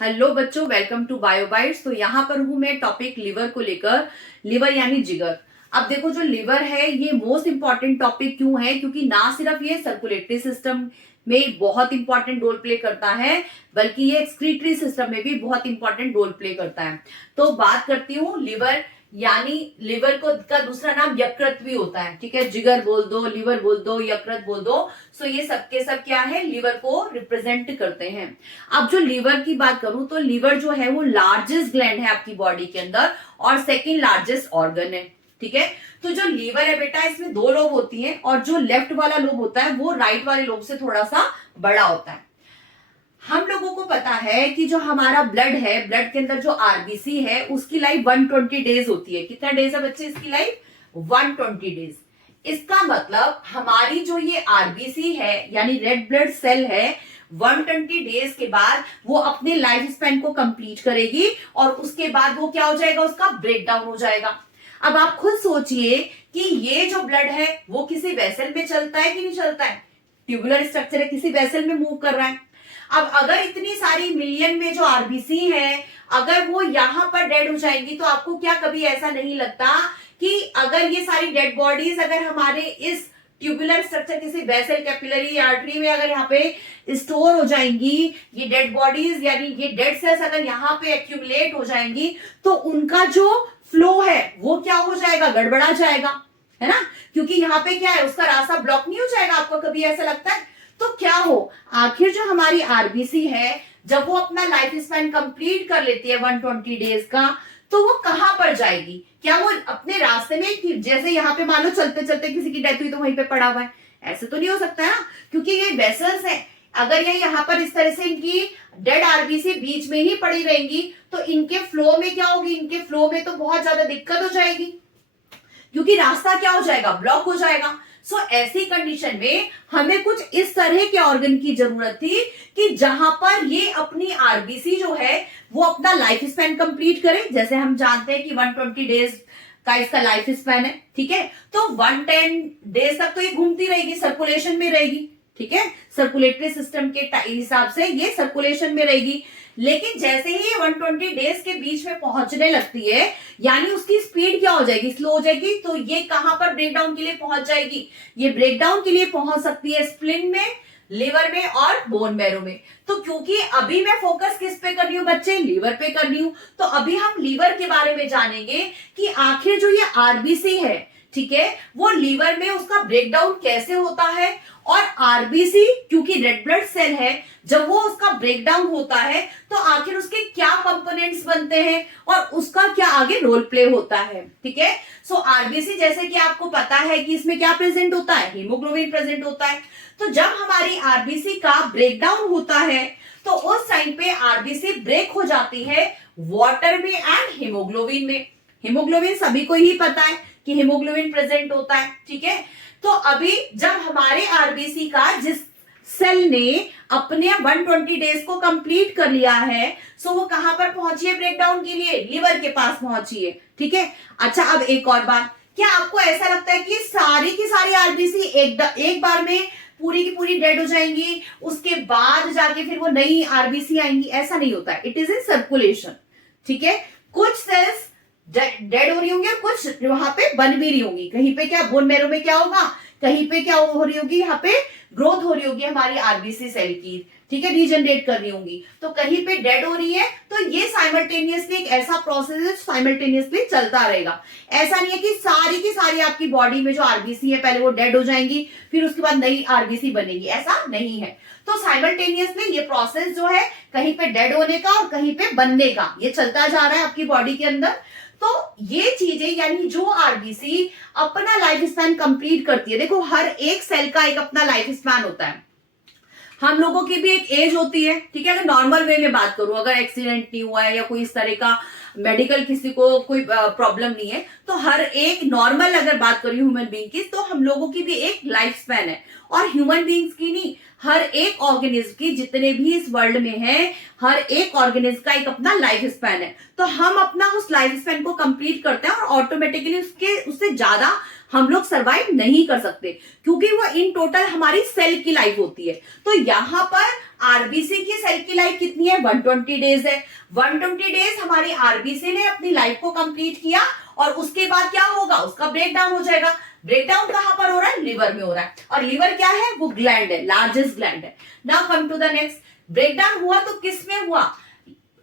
Hello बच्चों, welcome to बायोबाइट्स। तो यहाँ पर हूं मैं टॉपिक लिवर को लेकर। लिवर यानी जिगर। अब देखो, जो लिवर है ये मोस्ट इंपॉर्टेंट टॉपिक क्यों है, क्योंकि ना सिर्फ ये सर्कुलेटरी सिस्टम में बहुत इंपॉर्टेंट रोल प्ले करता है, बल्कि ये एक्सक्रीटरी सिस्टम में भी बहुत इंपॉर्टेंट रोल प्ले करता है। तो बात करती हूँ लिवर यानी लिवर को का दूसरा नाम यकृत भी होता है। ठीक है, जिगर बोल दो, लिवर बोल दो, यकृत बोल दो। सो ये सबके सब क्या है, लिवर को रिप्रेजेंट करते हैं। अब जो लिवर की बात करूं तो लिवर जो है वो लार्जेस्ट ग्लैंड है आपकी बॉडी के अंदर और सेकंड लार्जेस्ट ऑर्गन है। ठीक है, तो जो लीवर है बेटा, इसमें दो लोब होती हैं और जो लेफ्ट वाला लोब होता है वो राइट वाले लोब से थोड़ा सा बड़ा होता है। हम लोगों को पता है कि जो हमारा ब्लड है, ब्लड के अंदर जो आरबीसी है उसकी लाइफ 120 डेज होती है। कितना डेज है बच्चे इसकी लाइफ? 120 डेज। इसका मतलब हमारी जो ये आरबीसी है यानी रेड ब्लड सेल है, 120 डेज के बाद वो अपने लाइफ स्पैन को कंप्लीट करेगी और उसके बाद वो क्या हो जाएगा, उसका ब्रेकडाउन हो जाएगा। अब आप खुद सोचिए कि ये जो ब्लड है वो किसी वेसल में चलता है कि नहीं चलता है? ट्यूबुलर स्ट्रक्चर है, किसी वेसल में मूव कर रहा है। अब अगर इतनी सारी मिलियन में जो आरबीसी है, अगर वो यहां पर डेड हो जाएंगी, तो आपको क्या कभी ऐसा नहीं लगता कि अगर ये सारी डेड बॉडीज अगर हमारे इस ट्यूबुलर स्ट्रक्चर किसी वेसल, कैपिलरी, आर्टरी में अगर यहाँ पे स्टोर हो जाएंगी, ये डेड बॉडीज यानी ये डेड सेल्स अगर यहाँ पे एक्यूमुलेट हो जाएंगी, तो उनका जो फ्लो है वो क्या हो जाएगा, गड़बड़ा जाएगा, है ना? क्योंकि यहाँ पे क्या है, उसका रास्ता ब्लॉक नहीं हो जाएगा? आपको कभी ऐसा लगता है? तो क्या हो, आखिर जो हमारी आरबीसी है जब वो अपना लाइफ स्पैन कंप्लीट कर लेती है 120 डेज का, तो वो कहां पर जाएगी? क्या वो अपने रास्ते में, जैसे यहाँ पे मान लो चलते चलते किसी की डेथ हुई तो वहीं पे पड़ा हुआ है? ऐसे तो नहीं हो सकता है ना, क्योंकि ये वेसल्स है। अगर ये यहाँ पर इस तरह से इनकी डेड आरबीसी बीच में ही पड़ी रहेंगी तो इनके फ्लो में क्या होगी, इनके फ्लो में तो बहुत ज्यादा दिक्कत हो जाएगी, क्योंकि रास्ता क्या हो जाएगा, ब्लॉक हो जाएगा। सो ऐसी कंडीशन में हमें कुछ इस तरह के ऑर्गन की जरूरत थी कि जहां पर ये अपनी आरबीसी जो है वो अपना लाइफ स्पैन कंप्लीट करे। जैसे हम जानते हैं कि 120 डेज का इसका लाइफ स्पैन है। ठीक है, तो 110 डेज तक तो ये घूमती रहेगी, सर्कुलेशन में रहेगी। ठीक है, सर्कुलेटरी सिस्टम के हिसाब से ये सर्कुलेशन में रहेगी। लेकिन जैसे ही 120 डेज के बीच में पहुंचने लगती है, यानी उसकी स्पीड क्या हो जाएगी, स्लो हो जाएगी, तो ये कहां पर ब्रेकडाउन के लिए पहुंच जाएगी? ये ब्रेकडाउन के लिए पहुंच सकती है स्प्लिन में, लिवर में और बोन मैरो में। तो क्योंकि अभी मैं फोकस किस पे कर रही हूँ बच्चे, लीवर पे कर रही हूँ, तो अभी हम लीवर के बारे में जानेंगे कि आखिर जो ये आरबीसी है, ठीक है, वो लीवर में उसका ब्रेकडाउन कैसे होता है। और आरबीसी क्योंकि रेड ब्लड सेल है, जब वो उसका ब्रेकडाउन होता है तो आखिर उसके क्या कंपोनेंट्स बनते हैं और उसका क्या आगे रोल प्ले होता है। ठीक है, सो आरबीसी जैसे कि आपको पता है कि इसमें क्या प्रेजेंट होता है, हीमोग्लोबिन प्रेजेंट होता है। तो जब हमारी आरबीसी का ब्रेकडाउन होता है तो उस टाइम पे आरबीसी ब्रेक हो जाती है वाटर में एंड हीमोग्लोबिन में। हीमोग्लोबिन सभी को ही पता है कि हीमोग्लोबिन प्रेजेंट होता है। ठीक है, तो अभी जब हमारे आरबीसी का जिस सेल ने अपने 120 डेज को कंप्लीट कर लिया है, सो वो कहां पर पहुंची है ब्रेकडाउन के लिए, लिवर के पास पहुंची है। ठीक है, अच्छा अब एक और बात, क्या आपको ऐसा लगता है कि सारी की सारी आरबीसी एक बार में पूरी की पूरी डेड हो जाएंगी, उसके बाद जाके फिर वो नई आरबीसी आएंगी? ऐसा नहीं होता है, इट इज इन सर्कुलेशन। ठीक है, कुछ सेल्स डेड हो रही होंगी और कुछ वहां पे बन भी रही होंगी। कहीं पे क्या बोन मैरो में क्या होगा, कहीं पे क्या हो रही होगी, यहाँ पे ग्रोथ हो रही होगी हमारी आरबीसी सेल की। ठीक है, रीजनरेट कर रही होंगी, तो कहीं पे डेड हो रही है। तो ये साइमल्टेनियसली एक ऐसा प्रोसेस है साइमल्टेनियसली चलता रहेगा। ऐसा नहीं है कि सारी की सारी आपकी बॉडी में जो आरबीसी है पहले वो डेड हो जाएंगी फिर उसके बाद नई आरबीसी बनेगी, ऐसा नहीं है। तो साइमल्टेनियसली ये प्रोसेस जो है कहीं पे डेड होने का और कहीं पे बनने का, ये चलता जा रहा है आपकी बॉडी के अंदर। तो ये चीजें यानी जो आरबीसी अपना लाइफ स्पैन कंप्लीट करती है, देखो हर एक सेल का एक अपना लाइफ स्पैन होता है। हम लोगों की भी एक एज होती है। ठीक है, अगर नॉर्मल वे में बात करूं, अगर एक्सीडेंट नहीं हुआ है या कोई इस तरह का मेडिकल किसी को कोई प्रॉब्लम नहीं है, तो हर एक नॉर्मल अगर बात करूं ह्यूमन बीइंग की, तो हम लोगों की भी एक लाइफ स्पैन है। और ह्यूमन बीइंग्स की नहीं, हर एक ऑर्गेनिज्म की, जितने भी इस वर्ल्ड में है, हर एक ऑर्गेनिज्म का एक अपना लाइफ स्पैन है। तो हम अपना उस लाइफ स्पैन को कंप्लीट करते हैं और ऑटोमेटिकली उससे ज्यादा हम लोग सर्वाइव नहीं कर सकते, क्योंकि वो इन टोटल हमारी सेल की लाइफ होती है। तो यहाँ पर आरबीसी की सेल की लाइफ कितनी है, 120 डेज है। 120 डेज हमारी आरबीसी ने अपनी लाइफ को कंप्लीट किया, और उसके बाद क्या होगा, उसका ब्रेकडाउन हो जाएगा। ब्रेकडाउन कहां पर हो रहा है, लिवर में हो रहा है। और लिवर क्या है, वो ग्लैंड है, लार्जेस्ट ग्लैंड है। Now come to the next, breakdown हुआ तो किस में हुआ,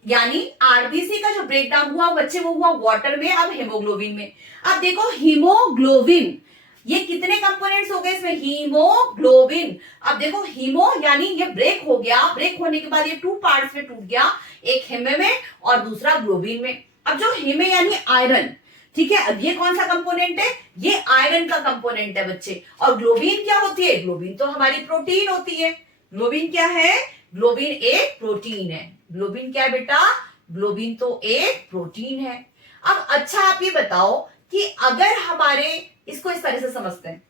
यानी आरबीसी का जो ब्रेकडाउन हुआ बच्चे वो हुआ वाटर में, अब हेमोग्लोबिन में। अब देखो हीमोग्लोबिन, ये कितने कंपोनेंट्स हो गए इसमें, हीमोग्लोबिन। अब देखो हीमो यानी ये ब्रेक हो गया, ब्रेक होने के बाद ये 2 पार्ट्स में टूट गया, एक हेमे में और दूसरा ग्लोबिन में। अब जो हेमे यानी आयरन, ठीक है, अब ये कौन सा कंपोनेंट है, ये आयरन का कंपोनेंट है बच्चे। और ग्लोबिन क्या होती है, ग्लोबिन तो हमारी प्रोटीन होती है। ग्लोबिन क्या है, ग्लोबिन एक प्रोटीन है। ग्लोबिन क्या है बेटा, ग्लोबिन तो एक प्रोटीन है। अब अच्छा आप ये बताओ कि अगर हमारे, इसको इस तरह से समझते हैं,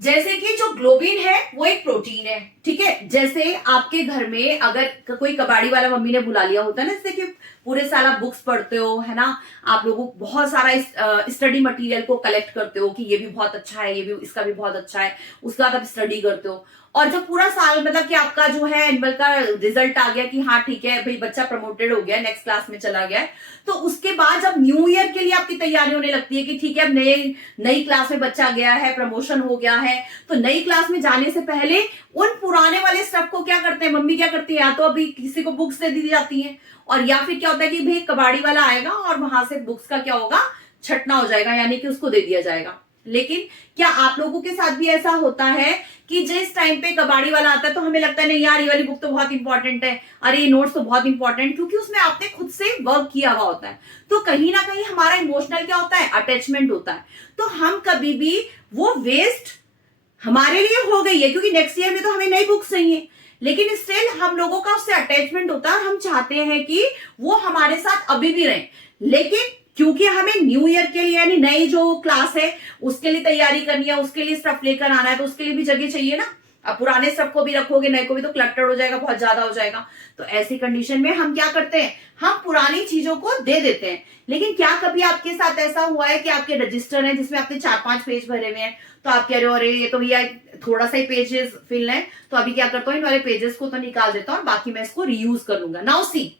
जैसे कि जो ग्लोबिन है वो एक प्रोटीन है, ठीक है। जैसे आपके घर में अगर कोई कबाड़ी वाला मम्मी ने बुला लिया होता है ना, जैसे कि पूरे साल आप बुक्स पढ़ते हो, है ना, आप लोगों को बहुत सारा स्टडी मटेरियल को कलेक्ट करते हो कि ये भी बहुत अच्छा है, ये भी, इसका भी बहुत अच्छा है, उसके बाद आप स्टडी करते हो। और जब पूरा साल मतलब कि आपका जो है एनुअल का रिजल्ट आ गया कि हाँ ठीक है भाई बच्चा प्रमोटेड हो गया, नेक्स्ट क्लास में चला गया, तो उसके बाद जब न्यू ईयर के लिए आपकी तैयारी होने लगती है कि ठीक है अब नई क्लास में बच्चा गया है, प्रमोशन हो गया है, तो नई क्लास में जाने से पहले उन पुराने वाले स्टफ को क्या करते हैं, मम्मी क्या करती है, या तो अभी किसी को बुक्स दे दी जाती है, और या फिर क्या होता है कि भाई कबाड़ी वाला आएगा और वहां से बुक्स का क्या होगा, छटना हो जाएगा, यानी कि उसको दे दिया जाएगा। लेकिन क्या आप लोगों के साथ भी ऐसा होता है कि जिस टाइम पे कबाड़ी वाला आता है तो हमें लगता है नहीं यार ये वाली बुक तो बहुत इंपॉर्टेंट है, अरे ये नोट्स तो बहुत इंपॉर्टेंट, क्योंकि उसमें आपने खुद से वर्क किया हुआ होता है। तो कहीं ना कहीं हमारा इमोशनल क्या होता है, अटैचमेंट होता है। तो हम कभी भी वो वेस्ट हमारे लिए हो गई है, क्योंकि नेक्स्ट ईयर में तो हमें नई बुक्स चाहिए, लेकिन स्टिल हम लोगों का उससे अटैचमेंट होता है और हम चाहते हैं कि वो हमारे साथ अभी भी रहे। लेकिन क्योंकि हमें न्यू ईयर के लिए यानी नई जो क्लास है उसके लिए तैयारी करनी है, उसके लिए स्टफ लेकर आना है, तो उसके लिए भी जगह चाहिए ना। अब पुराने स्टफ को भी रखोगे, नए को भी, तो क्लटर हो जाएगा, बहुत ज्यादा हो जाएगा। तो ऐसी कंडीशन में हम क्या करते हैं, हम पुरानी चीजों को दे देते हैं। लेकिन क्या कभी आपके साथ ऐसा हुआ है कि आपके रजिस्टर है जिसमें आपने 4-5 पेज भरे हुए हैं, तो आप कह रहे हो अरे ये तो भैया थोड़ा सा ही पेजेस फिल है, तो अभी क्या करता हूँ इन वाले पेजेस को तो निकाल देता हूँ और बाकी मैं इसको रीयूज कर लूंगा। नाउ सी,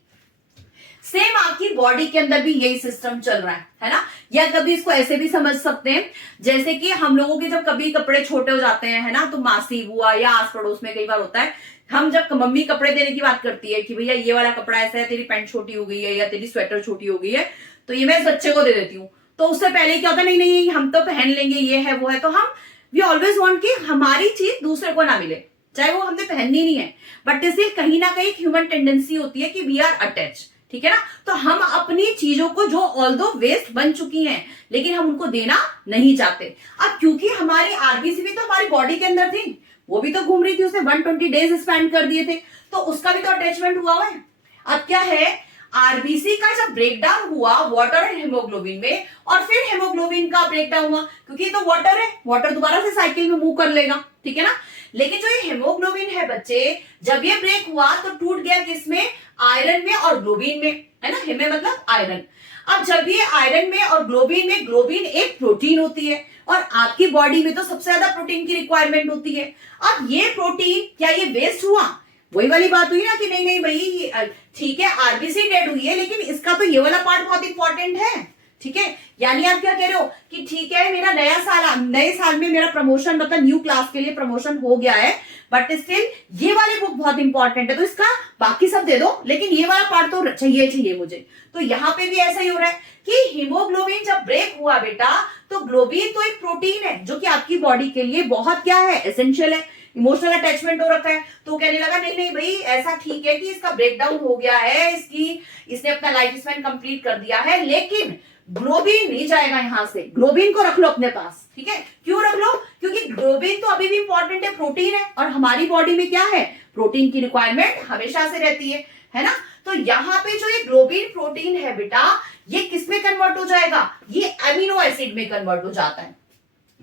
सेम आपकी बॉडी के अंदर भी यही सिस्टम चल रहा है ना। या कभी इसको ऐसे भी समझ सकते हैं, जैसे कि हम लोगों के जब कभी कपड़े छोटे हो जाते हैं, है ना, तो मासी बुआ या आस पड़ोस में कई बार होता है, हम जब मम्मी कपड़े देने की बात करती है कि भैया ये वाला कपड़ा ऐसा है, तेरी पैंट छोटी हो गई है या तेरी स्वेटर छोटी हो गई है, तो ये मैं इस बच्चे को दे देती हूँ। तो उससे पहले क्या होता है, नहीं नहीं हम तो पहन लेंगे, ये है वो है, तो हम वी ऑलवेज वांट कि हमारी चीज दूसरे को ना मिले, चाहे वो हमने पहननी नहीं है, बट इसलिए कहीं ना कहीं ह्यूमन टेंडेंसी होती है कि वी आर अटैच, ठीक है ना। तो हम अपनी चीजों को जो ऑल्दो वेस्ट बन चुकी हैं, लेकिन हम उनको देना नहीं चाहते। अब क्योंकि हमारी आरबीसी भी तो हमारी बॉडी के अंदर थी, वो भी तो घूम रही थी, उसने 120 डेज स्पेंड कर दिए थे, तो उसका भी तो अटैचमेंट हुआ है। अब क्या है, आरबीसी का जब ब्रेकडाउन हुआ वाटर एंड हेमोग्लोबिन में, और फिर हेमोग्लोबिन का ब्रेकडाउन हुआ, क्योंकि ये तो वाटर है, वाटर दोबारा से साइकिल में मूव कर लेगा, ठीक है ना। लेकिन जो ये हेमोग्लोबिन है बच्चे, जब ये ब्रेक हुआ तो टूट गया किसमें, आयरन में और ग्लोबिन में, है ना, हेमे मतलब आयरन। अब जब ये आयरन में और ग्लोबिन में, ग्लोबिन एक प्रोटीन होती है और आपकी बॉडी में तो सबसे ज्यादा प्रोटीन की रिक्वायरमेंट होती है। अब ये प्रोटीन क्या ये वेस्ट हुआ, वही वाली बात हुई ना कि नहीं नहीं भाई ठीक है आरबीसी डेड हुई है, लेकिन इसका तो ये वाला पार्ट बहुत इंपॉर्टेंट है, ठीक है। यानी आप क्या कह रहे हो कि ठीक है मेरा नए साल में मेरा प्रमोशन मतलब न्यू क्लास के लिए प्रमोशन हो गया है, बट स्टिल ये वाली बुक बहुत इंपॉर्टेंट है, तो इसका बाकी सब दे दो, लेकिन ये वाला पार्ट तो चाहिए मुझे। तो यहाँ पे भी ऐसा ही हो रहा है कि हीमोग्लोबिन जब ब्रेक हुआ बेटा, तो ग्लोबिन तो एक प्रोटीन है जो कि आपकी बॉडी के लिए बहुत क्या है, एसेंशियल है। इमोशनल अटैचमेंट हो रखा है, तो कहने लगा नहीं नहीं भाई ऐसा ठीक है कि इसका ब्रेकडाउन हो गया है, इसने अपना लाइफ स्पैन कंप्लीट कर दिया है, लेकिन ग्लोबिन नहीं जाएगा यहां से, ग्लोबिन को रख लो अपने पास, ठीक है। क्यों रख लो, क्योंकि ग्लोबिन तो अभी भी इंपॉर्टेंट है, प्रोटीन है, और हमारी बॉडी में क्या है, प्रोटीन की रिक्वायरमेंट हमेशा से रहती है ना। तो यहाँ पे जो ये ग्लोबिन प्रोटीन है बेटा, ये किस में कन्वर्ट हो जाएगा, ये अमीनो एसिड में कन्वर्ट हो जाता है,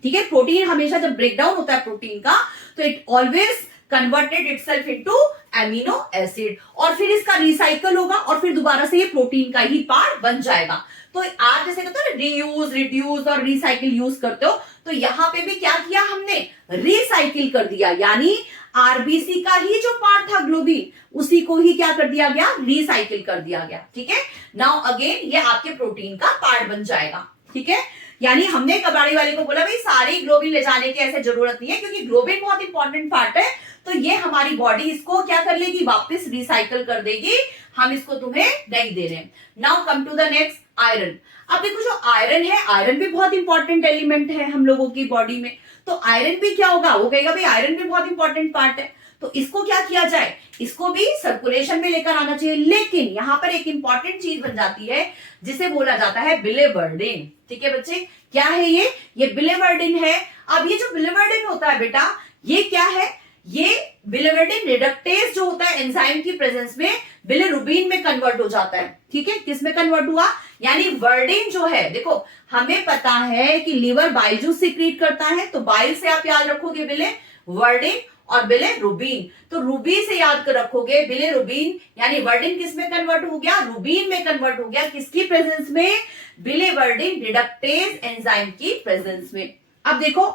ठीक है। प्रोटीन हमेशा जब ब्रेकडाउन होता है प्रोटीन का, तो it always converted itself into amino acid, और फिर इसका रिसाइकल होगा और फिर दोबारा से ये प्रोटीन का ही पार्ट बन जाएगा। तो आप जैसे कहते हो ना रीयूज, रिड्यूस और रिसाइकिल यूज करते हो, तो यहां पे भी क्या किया हमने, रिसाइकिल कर दिया, यानी आरबीसी का ही जो पार्ट था ग्लोबिन, उसी को ही क्या कर दिया गया, रिसाइकिल कर दिया गया। ठीक है, नाउ अगेन ये आपके प्रोटीन का पार्ट बन जाएगा। ठीक है, यानी हमने कबाड़ी वाले को बोला भाई सारी ग्लोबिन ले जाने की ऐसे जरूरत नहीं है, क्योंकि ग्लोबिन बहुत इंपॉर्टेंट पार्ट है, तो ये हमारी बॉडी इसको क्या कर लेगी, वापस रिसाइकल कर देगी, हम इसको तुम्हें नहीं दे रहे। Now come to the next, iron. अब देखो जो आयरन है, आयरन भी बहुत इंपॉर्टेंट एलिमेंट है हम लोगों की बॉडी में, तो आयरन भी क्या होगा, वो कहेगा भाई आयरन भी बहुत इंपॉर्टेंट पार्ट है, तो इसको क्या किया जाए, इसको भी सर्कुलेशन में लेकर आना चाहिए। लेकिन यहां पर एक इंपॉर्टेंट चीज बन जाती है जिसे बोला जाता है बिलिवर्डिन। ठीक है बच्चे, क्या है ये बिलिवर्डिन है। अब ये जो बिलिवर्डिन होता है बेटा, ये क्या है, ये बिलिवर्डिन रिडक्टेज जो होता है एंजाइम की प्रेजेंस में बिलिरुबिन में कन्वर्ट हो जाता है। ठीक है, किस में कन्वर्ट हुआ, यानी वर्डिन जो है, देखो हमें पता है कि लीवर बाइल जूस सीक्रेट करता है, तो बाइल से आप याद रखोगे बिलिवर्डिन और बिलिरुबिन, तो रूबी से याद कर रखोगे बिलिरुबिन, यानी वर्डिन किस में कन्वर्ट हो गया, रूबिन में कन्वर्ट हो गया, किसकी प्रेजेंस में, बिलिवर्डिन रिडक्टेज एंजाइम की प्रेजेंस में। अब देखो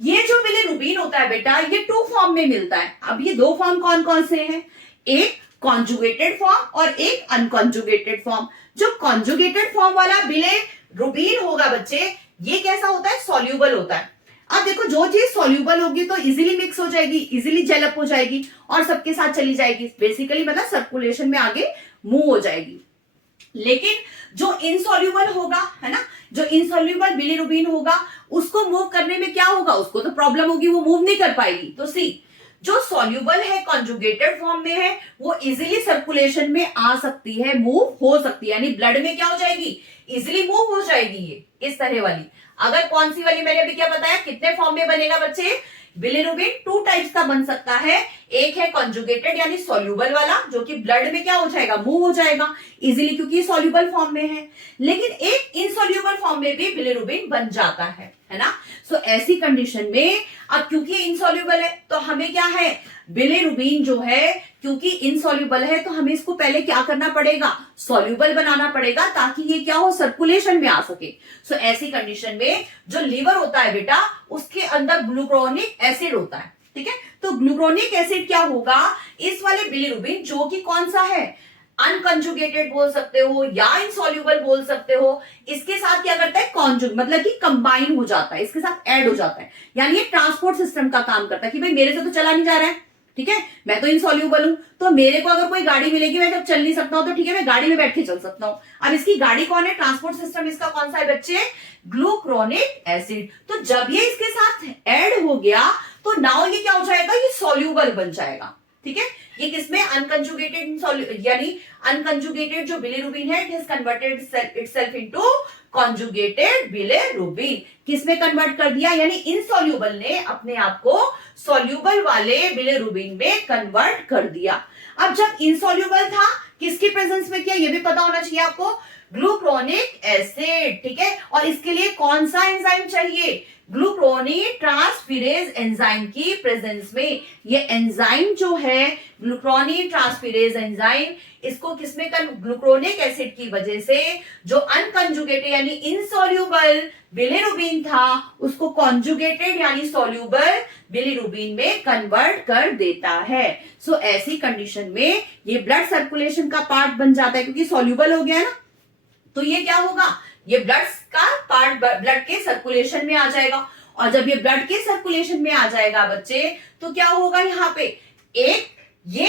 ये जो बिलिरुबिन होता है बेटा, ये 2 फॉर्म में मिलता है। अब ये 2 फॉर्म कौन कौन से हैं, एक कॉन्जुगेटेड फॉर्म और एक अनकॉन्जुगेटेड फॉर्म। जो कॉन्जुगेटेड फॉर्म वाला बिलिरुबिन होगा बच्चे, ये कैसा होता है, सॉल्यूबल होता है। अब देखो जो चीज सॉल्यूबल होगी तो इजीली मिक्स हो जाएगी, इजीली जेल अप हो जाएगी और सबके साथ चली जाएगी, बेसिकली मतलब सर्कुलेशन में आगे मूव हो जाएगी। लेकिन जो इनसॉल्यूबल होगा, है ना, जो इनसॉल्यूबल बिलिरुबिन होगा, उसको मूव करने में क्या होगा, उसको तो प्रॉब्लम होगी, वो मूव नहीं कर पाएगी। तो सी, जो सॉल्यूबल है, कॉन्जुगेटेड फॉर्म में है, वो इजीली सर्कुलेशन में आ सकती है, मूव हो सकती है, यानी ब्लड में क्या हो जाएगी, इजीली मूव हो जाएगी, ये इस तरह वाली। अगर कौन सी वाली, मैंने अभी क्या बताया, कितने फॉर्म में बनेगा बच्चे, बिलिरुबिन 2 टाइप्स का बन सकता है। एक है कॉन्जुगेटेड यानी सॉल्यूबल वाला, जो कि ब्लड में क्या हो जाएगा, मूव हो जाएगा इजीली, क्योंकि सॉल्यूबल फॉर्म में है। लेकिन एक इनसॉल्यूबल फॉर्म में भी बिलिरुबिन बन जाता है ना। सो ऐसी कंडीशन में अब क्योंकि इनसॉल्यूबल है, तो हमें क्या है, बिलिरुबिन जो है क्योंकि इनसॉल्यूबल है, तो हमें इसको पहले क्या करना पड़ेगा, सॉल्यूबल बनाना पड़ेगा, ताकि ये क्या हो, सर्कुलेशन में आ सके। सो ऐसी कंडीशन में जो लीवर होता है बेटा, उसके अंदर ग्लूक्रोनिक एसिड होता है। ठीक है, तो ग्लूक्रोनिक एसिड क्या होगा, इस वाले बिलिरुबिन जो कि कौन सा है, अनकंजुगेटेड बोल सकते हो या इनसॉल्यूबल बोल सकते हो, इसके साथ क्या करता है, कॉन्जुग मतलब कि कंबाइन हो जाता है, इसके साथ ऐड हो जाता है, यानी ये ट्रांसपोर्ट सिस्टम का काम करता है कि भाई मेरे से तो चला नहीं जा रहा है, ठीक है, मैं तो इनसॉल्यूबल हूं, तो मेरे को अगर कोई गाड़ी मिलेगी, मैं जब चल नहीं सकता हूं, तो ठीक है मैं गाड़ी में बैठ के चल सकता हूं। अब इसकी गाड़ी कौन है, ट्रांसपोर्ट सिस्टम इसका कौन सा है बच्चे, ग्लूक्रोनिक एसिड। तो जब ये इसके साथ ऐड हो गया, तो नाउ ये क्या हो जाएगा, ये सॉल्यूबल बन जाएगा। ठीक है, ये किसमें, अनकंजुगेटेड, यानी अनकंजुगेटेड जो बिलिरुबिन है, it has converted itself into conjugated bilirubin. किसमें कन्वर्ट कर दिया, यानी इनसॉल्यूबल ने अपने आप को सॉल्यूबल वाले बिलिरुबिन में कन्वर्ट कर दिया। अब जब इनसॉल्यूबल था, किसकी प्रेजेंस में किया, ये भी पता होना चाहिए आपको, ग्लूक्रोनिक एसिड। ठीक है, और इसके लिए कौन सा एंजाइम चाहिए, ग्लूक्रोनिक ट्रांसफेरेज एंजाइम की प्रेजेंस में। ये एंजाइम जो है ग्लूक्रोनिक ट्रांसफेरेज एंजाइम, इसको किसमें ग्लूक्रोनिक एसिड की वजह से जो अनकंजुगेटेड यानी इनसॉल्यूबल बिलिरुबिन था, उसको कॉन्जुगेटेड यानी सॉल्यूबल बिलिरुबिन में कन्वर्ट कर देता है। सो ऐसी कंडीशन में ये ब्लड सर्कुलेशन का पार्ट बन जाता है, क्योंकि सॉल्यूबल हो गया ना, तो ये क्या होगा, ये ब्लड का पार्ट ब्लड के सर्कुलेशन में आ जाएगा। और जब ये ब्लड के सर्कुलेशन में आ जाएगा बच्चे, तो क्या होगा, यहाँ पे एक ये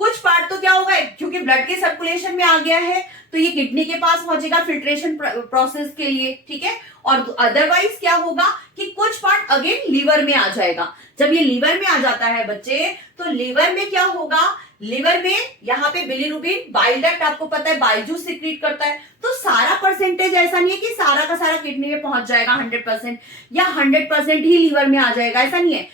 कुछ पार्ट तो क्या होगा, क्योंकि ब्लड के सर्कुलेशन में आ गया है, तो ये किडनी के पास पहुंचेगा फिल्ट्रेशन प्रोसेस के लिए। ठीक है, और अदरवाइज क्या होगा कि कुछ पार्ट अगेन लीवर में आ जाएगा। जब ये लीवर में आ जाता है बच्चे, तो लीवर में क्या होगा, लिवर में यहाँ पे बिलिरुबिन बाइल डक्ट आपको पता है बाइल जूस सीक्रेट करता है, तो सारा परसेंटेज ऐसा नहीं है कि सारा का सारा किडनी में पहुंच जाएगा 100% या 100% ही लीवर में आ जाएगा, ऐसा नहीं है।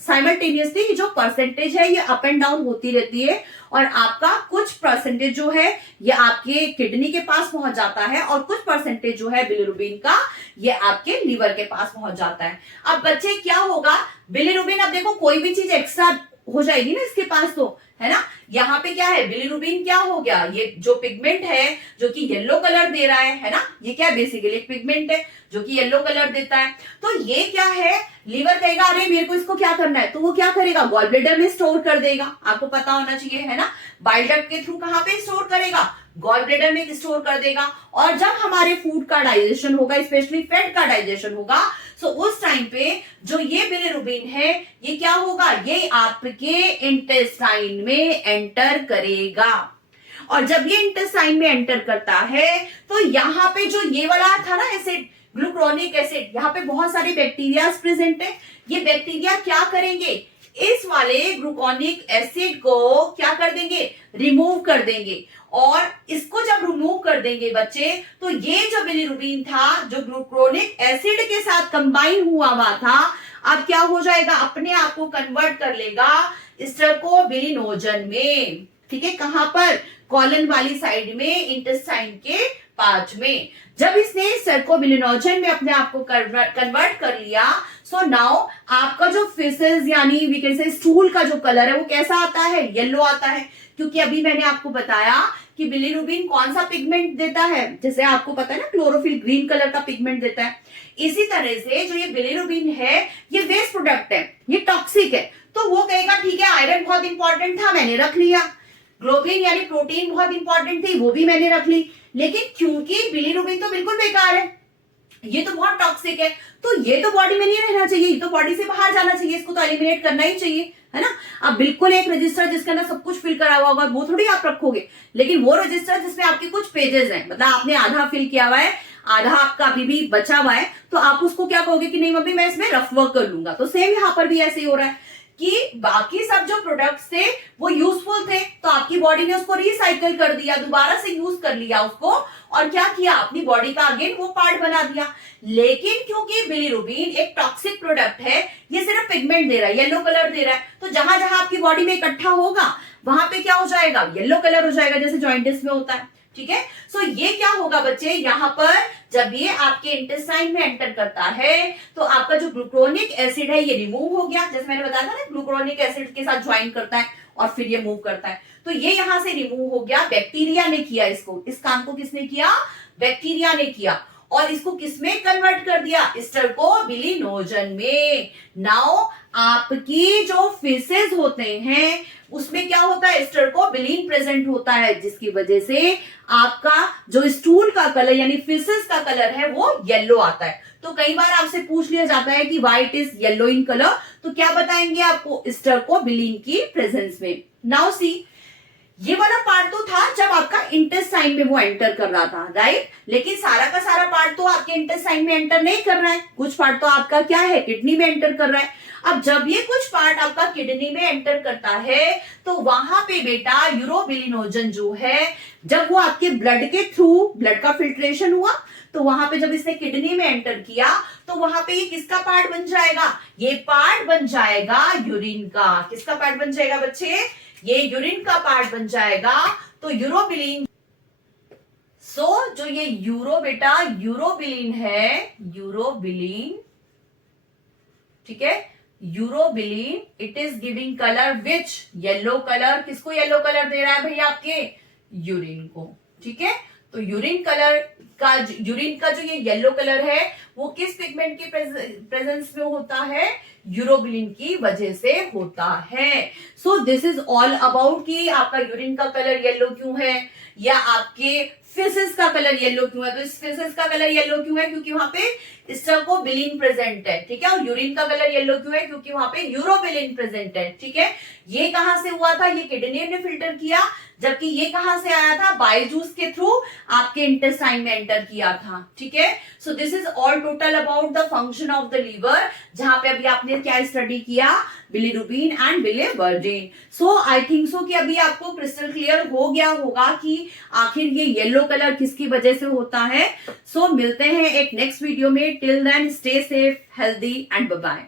साइमल्टेनियसली जो परसेंटेज है ये अप एंड डाउन होती रहती है, और आपका कुछ परसेंटेज जो है ये आपके किडनी के पास पहुंच जाता है और कुछ परसेंटेज जो है बिलिरुबिन का ये आपके लीवर के पास पहुंच जाता है। अब बच्चे क्या होगा, बिलिरुबिन, अब देखो कोई भी चीज एक्स्ट्रा हो जाएगी ना इसके पास, तो है ना, यहाँ पे क्या है, बिलिरुबिन क्या हो गया, ये जो पिगमेंट है जो कि येलो कलर दे रहा है ना, ये क्या बेसिकली एक पिगमेंट है जो कि येलो कलर देता है। तो ये क्या है, लीवर कहेगा अरे मेरे को इसको क्या करना है, तो वो क्या करेगा, गॉल ब्लैडर में स्टोर कर देगा, आपको पता होना चाहिए, है ना, बाइल डक्ट के थ्रू कहां पे स्टोर करेगा, गॉल ब्लैडर में स्टोर कर देगा। और जब हमारे फूड का डाइजेशन होगा, स्पेशली फैट का डाइजेशन होगा, सो उस टाइम पे जो ये बिलिरुबिन है ये क्या होगा, ये आपके इंटेस्टाइन में एंटर करेगा। और जब ये इंटेस्टाइन में एंटर करता है तो यहाँ पे जो ये वाला था ना एसिड, ग्लूक्रोनिक एसिड, यहाँ पे बहुत सारे बैक्टीरिया प्रेजेंट है। ये बैक्टीरिया क्या करेंगे, इस वाले ग्लूकोनिक एसिड को क्या कर देंगे, रिमूव कर देंगे। और इसको जब रिमूव कर देंगे बच्चे, तो ये जो बिलिरुबिन था जो ग्लूकोनिक एसिड के साथ कंबाइन हुआ था, अब क्या हो जाएगा, अपने आप को कन्वर्ट कर लेगा स्टर्कोबिलिनोजन में। ठीक है, कहां पर, कॉलन वाली साइड में, इंटेस्टाइन के पार्ट में। जब इसने स्टर्कोबिलिनोजन में अपने आप को कन्वर्ट कर लिया, सो नाउ आपका जो फेसेस यानी वी कैन से स्टूल का जो कलर है वो कैसा आता है, येलो आता है। क्योंकि अभी मैंने आपको बताया कि बिलिरुबिन कौन सा पिगमेंट देता है, जैसे आपको पता है ना क्लोरोफिल ग्रीन कलर का पिगमेंट देता है। इसी तरह से जो ये बिलिरुबिन है ये वेस्ट प्रोडक्ट है, ये टॉक्सिक है, तो वो कहेगा ठीक है आयरन बहुत इंपॉर्टेंट था मैंने रख लिया, ग्लोबिन यानी प्रोटीन बहुत इंपॉर्टेंट थी वो भी मैंने रख ली, लेकिन क्योंकि बिलिरुबिन तो बिल्कुल बेकार है, ये तो बहुत टॉक्सिक है, तो ये तो बॉडी में नहीं रहना चाहिए, ये तो बॉडी से बाहर जाना चाहिए, इसको तो एलिमिनेट करना ही चाहिए, है ना। अब बिल्कुल एक रजिस्टर जिसके अंदर सब कुछ फिल करा हुआ होगा वो थोड़ी आप रखोगे, लेकिन वो रजिस्टर जिसमें आपके कुछ पेजेस हैं, मतलब आपने आधा फिल किया हुआ है, आधा आपका अभी भी बचा हुआ है, तो आप उसको क्या कहोगे कि नहीं मम्मी मैं इसमें रफ वर्क कर लूंगा। तो सेम यहाँ पर भी ऐसे ही हो रहा है कि बाकी सब जो प्रोडक्ट्स थे वो यूजफुल थे, तो आपकी बॉडी ने उसको रिसाइकल कर दिया, दोबारा से यूज कर लिया उसको, और क्या किया, अपनी बॉडी का अगेन वो पार्ट बना दिया। लेकिन क्योंकि बिलिरुबिन एक टॉक्सिक प्रोडक्ट है, ये सिर्फ पिगमेंट दे रहा है, येलो कलर दे रहा है, तो जहां जहां आपकी बॉडी में इकट्ठा होगा वहां पे क्या हो जाएगा, येलो कलर हो जाएगा, जैसे जॉइंटिस में होता है। ठीक है, सो ये क्या होगा बच्चे, यहाँ पर जब ये आपके इंटेस्टाइन में एंटर करता है तो आपका जो ग्लूकोनिक एसिड है ये रिमूव हो गया, जैसे मैंने बताया था ना ग्लूकोनिक एसिड के साथ ज्वाइन करता है और फिर ये मूव करता है, तो ये यहां से रिमूव हो गया। बैक्टीरिया ने किया इसको, इस काम को किसने किया, बैक्टीरिया ने किया, और इसको किसमें कन्वर्ट कर दिया, स्टर्कोबिलिनोजन में। नाउ आपकी जो फेसेस होते हैं उसमें क्या होता है, स्टर्कोबिलिन प्रेजेंट होता है, जिसकी वजह से आपका जो स्टूल का कलर यानी फेसेस का कलर है वो येलो आता है। तो कई बार आपसे पूछ लिया जाता है कि why it is yellow in colour, तो क्या बताएंगे आपको, स्टर्कोबिलिन की प्रेजेंस में। नाउ सी, ये वाला पार्ट तो था जब आपका इंटेस्टाइन में वो एंटर कर रहा था, राइट, लेकिन सारा का सारा पार्ट तो आपके इंटेस्टाइन में एंटर नहीं कर रहा है, कुछ पार्ट तो आपका क्या है, किडनी में एंटर कर रहा है। अब जब ये कुछ पार्ट आपका किडनी में एंटर करता है तो वहां पे बेटा यूरोबिलिनोजन जो है, जब वो आपके ब्लड के थ्रू, ब्लड का फिल्ट्रेशन हुआ, तो वहां पे जब इसने किडनी में एंटर किया तो वहां पे ये किसका पार्ट बन जाएगा, ये पार्ट बन जाएगा यूरिन का। किसका पार्ट बन जाएगा बच्चे, ये यूरिन का पार्ट बन जाएगा। तो यूरोबिलिन, जो ये यूरोबिलिन है, यूरोबिलिन, ठीक है, urobilin, it is giving colour which, yellow colour. किसको येलो कलर दे रहा है भैया, आपके यूरिन को। ठीक है, तो यूरिन का जो ये येलो कलर है वो किस पिगमेंट के प्रेजेंस में होता है, यूरोबिलिन की वजह से होता है। So this is all about कि आपका यूरिन का कलर येलो क्यों है, या आपके फेसेस का कलर येलो क्यों है। तो इस फेसेस का कलर येलो क्यों है, क्योंकि वहां पे स्टर्कोबिलिन प्रेजेंट है। ठीक है, और यूरिन का कलर येलो क्यों है, क्योंकि वहां पे यूरोबिलिन प्रेजेंट है। ठीक है, ये कहां से हुआ था, ये किडनी ने फिल्टर किया, जबकि ये कहां से आया था, बाइल जूस के थ्रू आपके इंटेस्टाइन में एंटर किया था। ठीक है, so this is all total about the function of the liver, जहां पे अभी आपने क्या स्टडी किया, bilirubin and biliverdin. So I think so कि अभी आपको क्रिस्टल क्लियर हो गया होगा कि आखिर ये येलो कलर किसकी वजह से होता है। सो मिलते हैं एक नेक्स्ट वीडियो में, till then stay safe, healthy and bye bye.